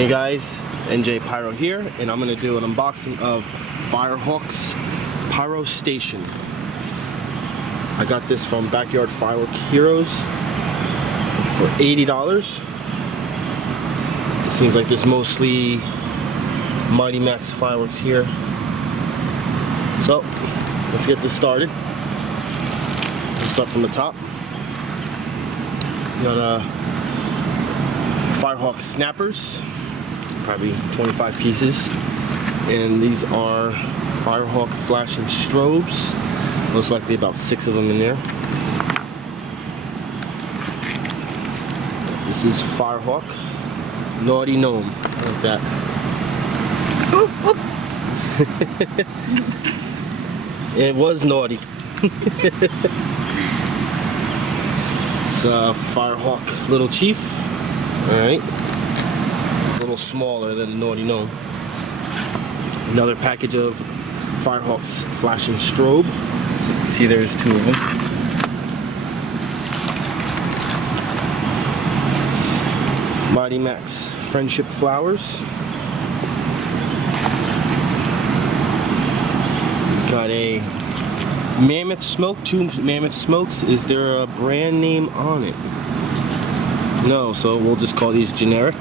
Hey guys, NJ Pyro here, and I'm going to do an unboxing of Firehawk's Pyro Station. I got this from Backyard Firework Heroes for $80. It seems like there's mostly Mighty Max fireworks here. So, let's get this started. Let's start from the top. We got Firehawk snappers, probably 25 pieces, and these are Firehawk flashing strobes, most likely about 6 of them in there. This is Firehawk Naughty Gnome, like that. It was naughty. It's Firehawk Little Chief. Alright. A little smaller than the Naughty Gnome. Another package of Firehawk's flashing strobe. So you can see there's 2 of them. Mighty Max Friendship Flowers. Got a Mammoth Smoke, 2 Mammoth Smokes. Is there a brand name on it? No, so we'll just call these generic.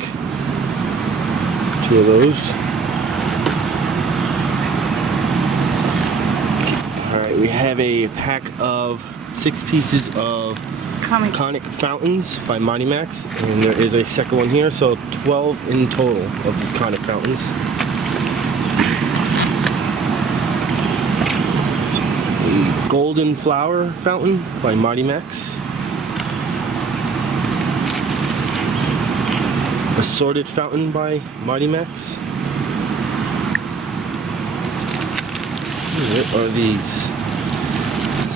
2 of those. Alright, we have a pack of 6 pieces of Conic Fountains by Mighty Max, and there is a second one here, so 12 in total of these Conic Fountains. A Golden Flower Fountain by Mighty Max. Assorted Fountain by Mighty Max. What are these?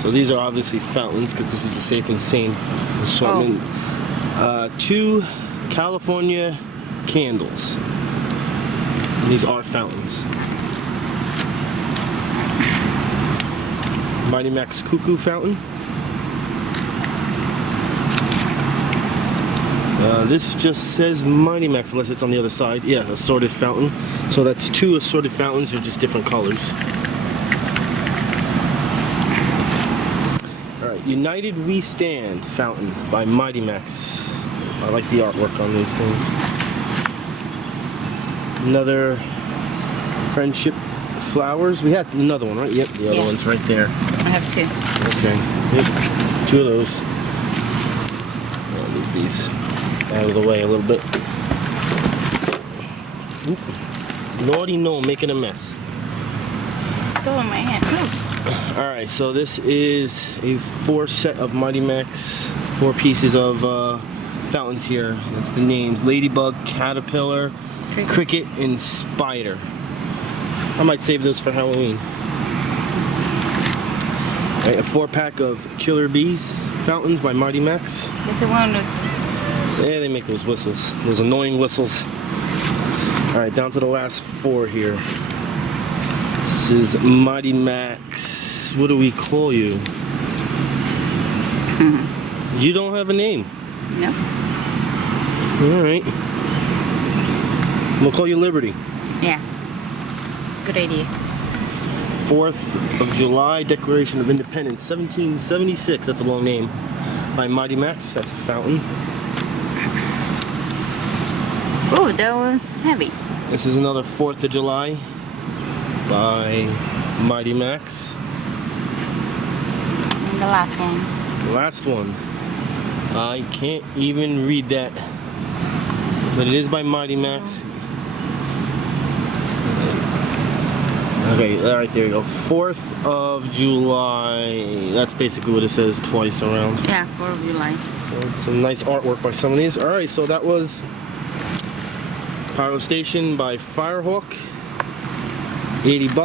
So these are obviously fountains because this is a safe and sane assortment. 2 California candles. And these are fountains. Mighty Max Cuckoo Fountain. This just says Mighty Max unless it's on the other side. Yeah, assorted fountain. So that's 2 assorted fountains, they're just different colors. Alright, United We Stand Fountain by Mighty Max. I like the artwork on these things. Another Friendship Flowers. We had another one, right? Yep, the other one's right there. I have 2. Okay, yep. 2 of those. I'll move these out of the way a little bit. Oop. Naughty Gnome making a mess. Still in my hand. Alright, so this is a 4 set of Mighty Max, 4 pieces of fountains here. That's the names: Ladybug, Caterpillar, Cricket, and Spider. I might save those for Halloween. Right, a 4-pack of Killer Bees fountains by Mighty Max. It's the one with... Yeah, they make those whistles. Those annoying whistles. Alright, down to the last 4 here. This is Mighty Max. What do we call you? You don't have a name. No. Alright. We'll call you Liberty. Yeah. Good idea. 4th of July, Declaration of Independence, 1776. That's a long name. By Mighty Max. That's a fountain. Oh, that was heavy. This is another 4th of July by Mighty Max. And the last one. The last one. I can't even read that. But it is by Mighty Max. Okay, alright, there you go. 4th of July. That's basically what it says twice around. Yeah, 4th of July. Some nice artwork by some of these. Alright, so that was Pyro Station by Firehawk. $80.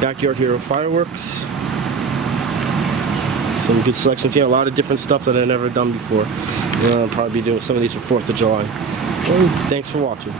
Backyard Hero Fireworks. Some good selections here. A lot of different stuff that I've never done before. I'll probably be doing some of these for 4th of July. Thanks for watching.